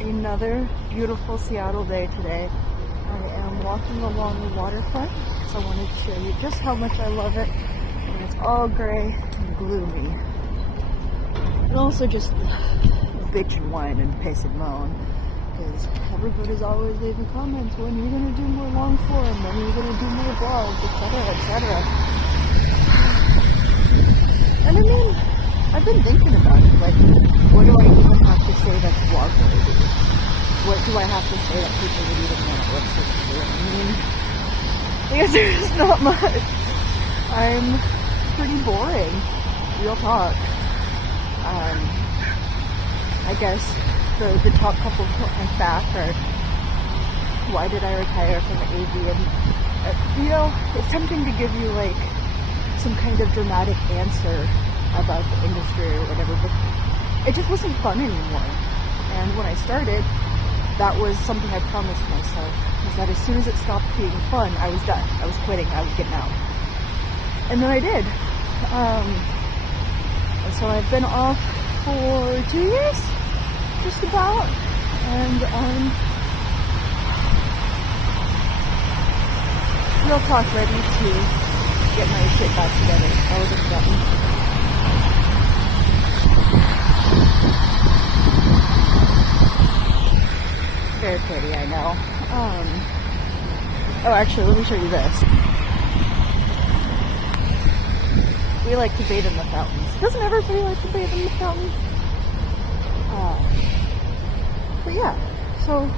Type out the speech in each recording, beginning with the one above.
Another beautiful Seattle day today. I am walking along the waterfront, so I wanted to show you just how much I love it. And it's all gray and gloomy. And also just bitch and whine and piss and moan, because everybody's always leaving comments, when you're going to do more long form, when you're going to do more vlogs, etc, etc. And I mean, I've been thinking about it, like, what do I even have to say that's vlog worthy? What do I have to say that people would even want to listen to? I mean, the answer is not much. I'm pretty boring, real talk. I guess the top couple points back are, why did I retire from AV? And, it's tempting to give you, like, some kind of dramatic answer about the industry or whatever, but it just wasn't fun anymore. And when I started, that was something I promised myself, was that as soon as it stopped being fun, I was done. I was quitting. I was getting out. And then I did. And so I've been off for 2 years, just about. And real talk, ready to get my shit back together. I was just done. Very pretty, I know. Oh, actually, let me show you this. We like to bathe in the fountains. Doesn't everybody like to bathe in the fountain? But yeah, so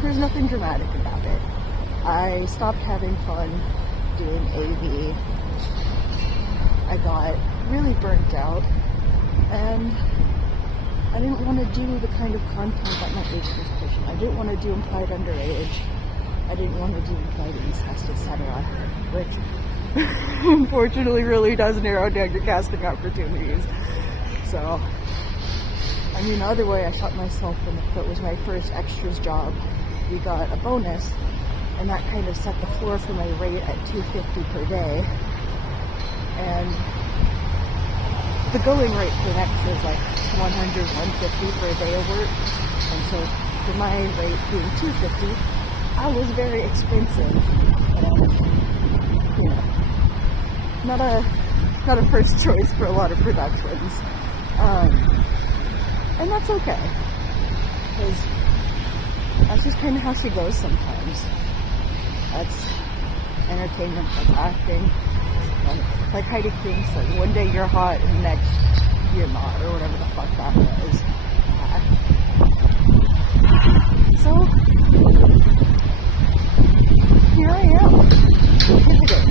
there's nothing dramatic about it. I stopped having fun doing AV. I got really burnt out, and I didn't want to do the kind of content that my age was pushing. I didn't want to do implied underage. I didn't want to do implied incest, etc. Which, unfortunately, really does narrow down your casting opportunities. So, I mean, the other way I shot myself in the foot was my first extras job. We got a bonus, and that kind of set the floor for my rate at $250 per day. And the going rate for an extra is like $100, $150 for a day of work. And so for my rate being $250, I was very expensive. And, not a first choice for a lot of productions. And that's okay, because that's just kind of how she goes sometimes. That's entertainment, that's acting. Like Heidi Klum said, one day you're hot and the next you're not, or whatever the fuck that was. So, here I am, pivoting,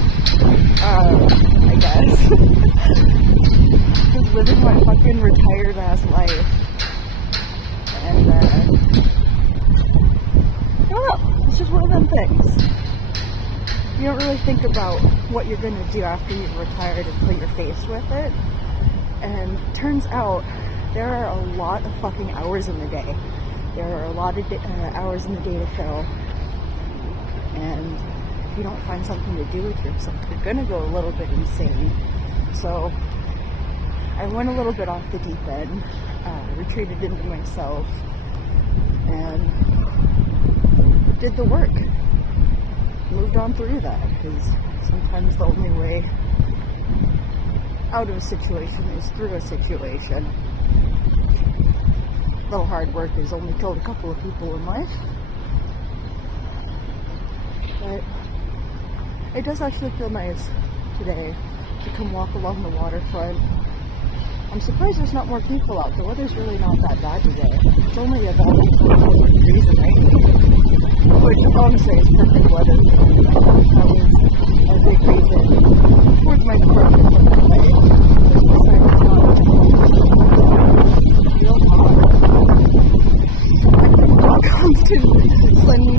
I guess. Just living my fucking retired ass life. And, I don't know, it's just one of them things. You don't really think about what you're going to do after you've retired until you're faced with it. And turns out there are a lot of fucking hours in the day. There are a lot of hours in the day to fill. And if you don't find something to do with yourself, you're going to go a little bit insane. So I went a little bit off the deep end, retreated into myself, and did the work. Moved on through that, because sometimes the only way out of a situation is through a situation. Though hard work has only killed a couple of people in life. But it does actually feel nice today to come walk along the waterfront. I'm surprised there's not more people out. The weather's really not that bad today. It's only about 4 degrees and rainy. Which honestly is perfect weather. That was a big reason towards my department from LA. Because this side is not real hot. I couldn't talk constant sunny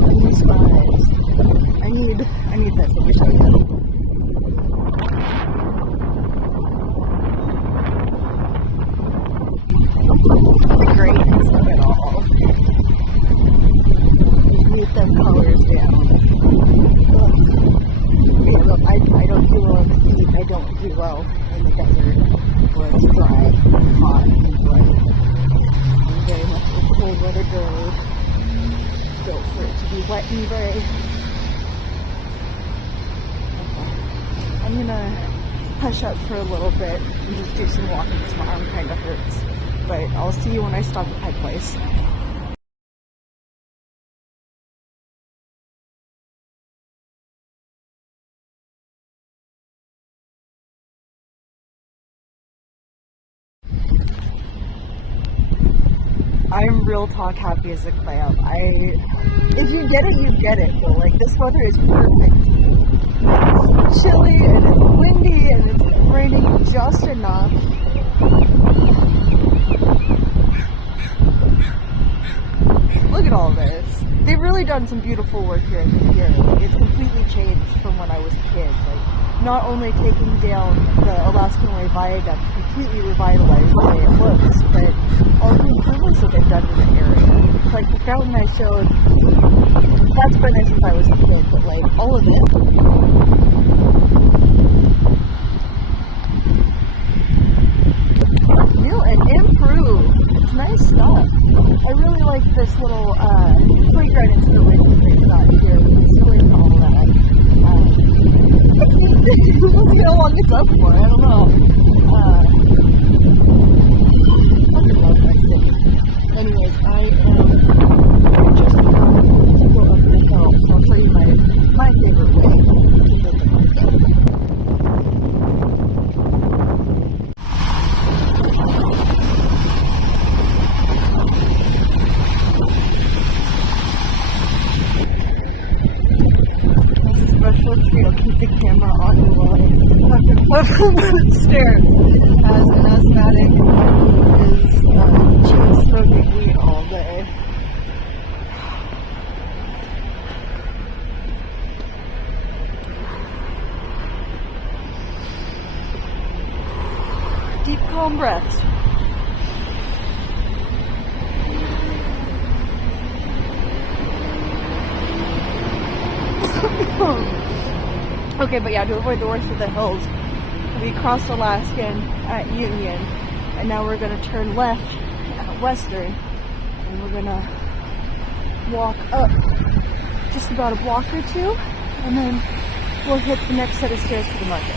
blue skies. I need this. Let me show you. The greatness of it all. Mute them colors down. Yeah, look, I don't do well in the heat. I don't do well in walking brave. I'm gonna hush up for a little bit and just do some walking because my arm kind of hurts. But I'll see you when I stop at my place. I'm real talk happy as a clam. If you get it, you get it. But like, this weather is perfect. It's chilly and it's windy and it's raining just enough. Look at all this. They've really done some beautiful work here at the pier. Like, it's completely changed from when I was a kid. Like, not only taking down the Alaskan Way Viaduct completely revitalized the way it looks, but all the improvements that they've done to the area. Like the fountain I showed, that's been there since I was a kid, but like all of it. New and improved. It's nice stuff. I really like this little playground into the woods they've got here with the swing and all that. We'll see how long it's up for. I don't know. I love my city. Anyways, I am just about to go up the hill, so I'll show you my favorite way to go to the market. Keep the camera on you while I have to clip the stairs as an asthmatic is chain smoking weed all day. Deep, calm breaths. Okay, but yeah, to avoid the worst of the hills, we crossed Alaskan at Union, and now we're going to turn left at Western, and we're going to walk up just about a block or two, and then we'll hit the next set of stairs for the market.